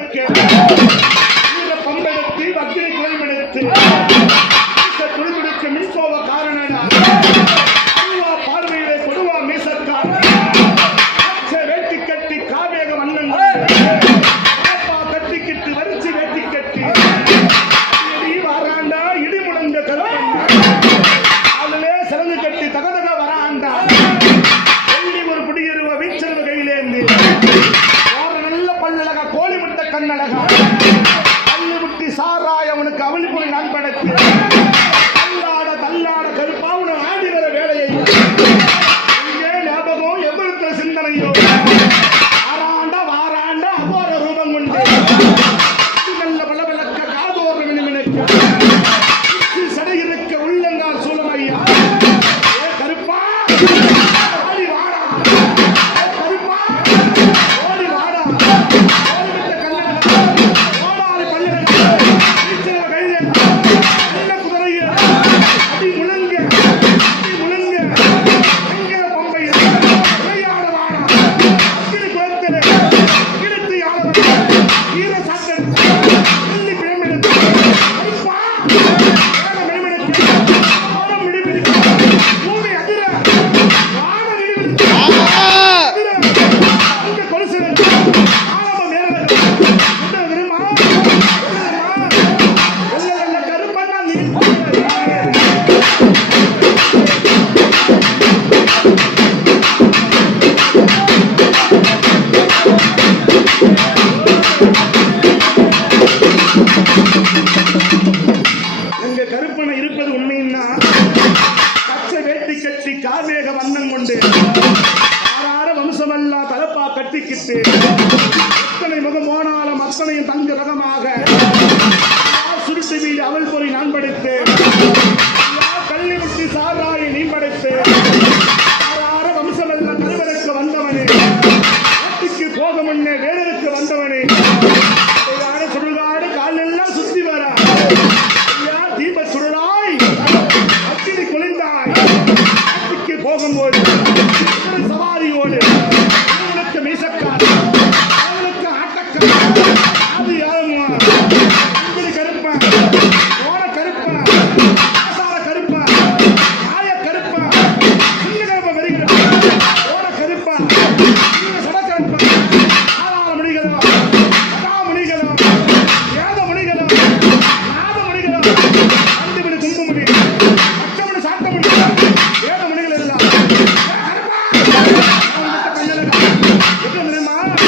படைக்க வீர பம்பெடுத்து அக்னி குலைமெடுத்து துணிபிடிக்க மின்சோவ காரணனா பார்வையிலே கொடுவா மீசக்கார் வேட்டி கட்டி காவேக வண்ணன் கட்டிக்கிட்டு வரிச்சு வேட்டி கட்டி வராண்டா இடி முழங்க அதுலே சிறந்து கட்டி தகதக வராண்டா வெள்ளி ஒரு பிடியிருவ வீச்சல் கையிலேந்து நல்ல பல்லழகா கோழி முட்டை கண்ணழகா பல்லு முட்டி சாராய அவனுக்கு அவளி போய் நான் படைத்து தள்ளாட தள்ளாட கருப்பாவுன ஆடி வர வேலையை இங்கே ஞாபகம் எவ்வளவு சிந்தனையோ ஆராண்டா வாராண்டா அகோர ரூபம் கொண்டு நல்ல பலவிளக்க காதோர வினிமினைக்க சடை இருக்க உள்ளங்கால் சூழமையா கருப்பா ஆடி வாடா கருப்பா ஓடி வாடா ஓடி விட்ட கண்ணழகா ஓடாது பல்லழகா வீச்சல் கையிலே நல்ல குதிரைய அடி முழங்க எங்கே பம்பை விளையாட வாடா அக்கினி குளத்திலே இழுத்து யாழவன் ஈர சாத்தன் வெள்ளி பிரமிடுத்து கருப்பா மேலமெடுத்து வானம் இடிபிடித்து பூமி அதிர வானம் இடிபிடித்து அதிர அங்க கொலுசுடன் ஆரம்ப மேலழகா உள்ள விரும்பா வெள்ள கருப்பண்ணா நீ எங்க கருப்பனை இருப்பது உண்மைன்னா பச்சை வேட்டி கட்டி காவேக வண்ணம் கொண்டு ஆறார வம்சமல்லா தலப்பா கட்டிக்கிட்டு எத்தனை முகம் போனாலும் அத்தனையும் தங்க ரகமாக சுருட்டு வீடு அவள் பொறி நான் படைத்து கள்ளி முட்டி சாராயை நீ படைத்து ஆறார வம்சமல்ல தலைவருக்கு வந்தவனே நாட்டுக்கு போக முன்னே